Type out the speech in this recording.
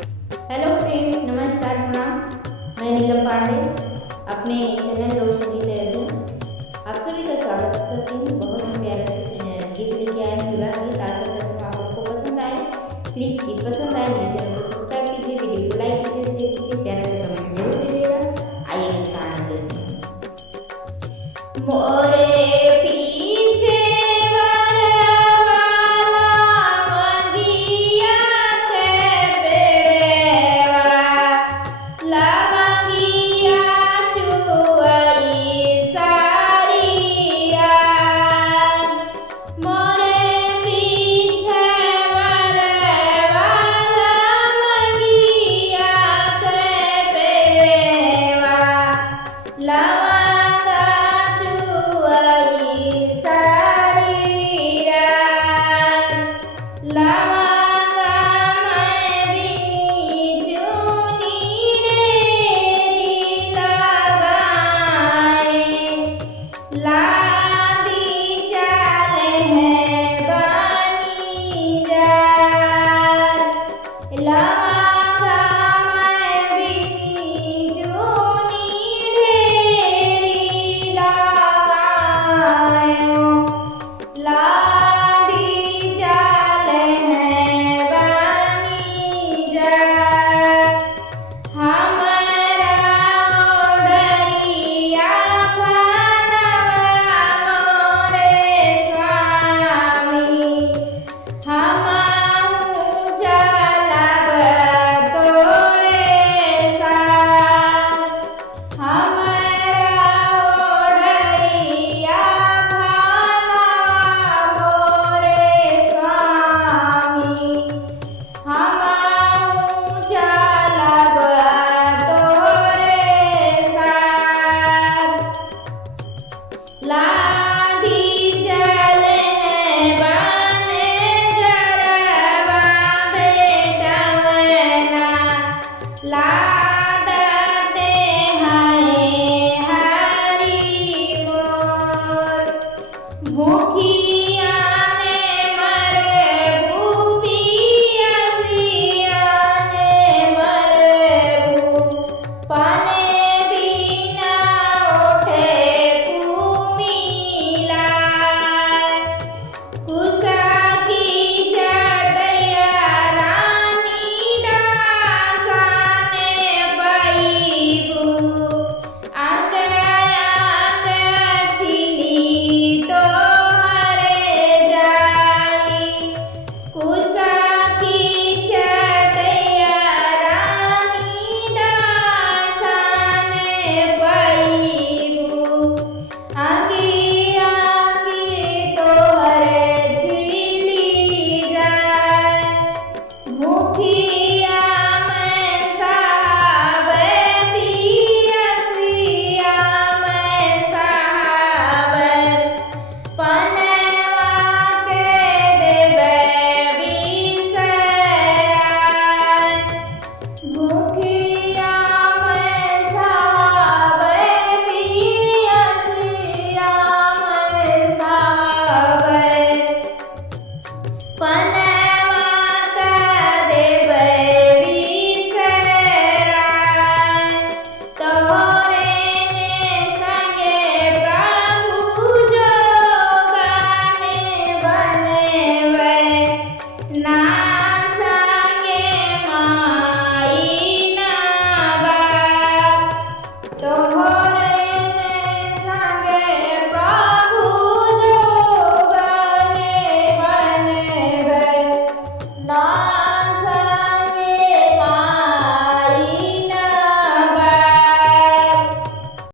Hello friends, नमस्कार, प्रणाम। मैं नीलम पांडे अपने चैनल लोक संगीत अयोध्या आप सभी का स्वागत करती हूँ। बहुत ही प्यारा से गीत लेके आए हैं, विवाह गीत। आशा करती हूँ आप लोग को पसंद आए। प्लीज़ गीत पसंद आए मेरे चैनल को सब्सक्राइब कीजिए, वीडियो को लाइक कीजिए, शेयर कीजिए, प्यारा से कमेंट जरूर दीजिएगा। आइए गीत का आनंद लेते हैं। मोरे पीछे La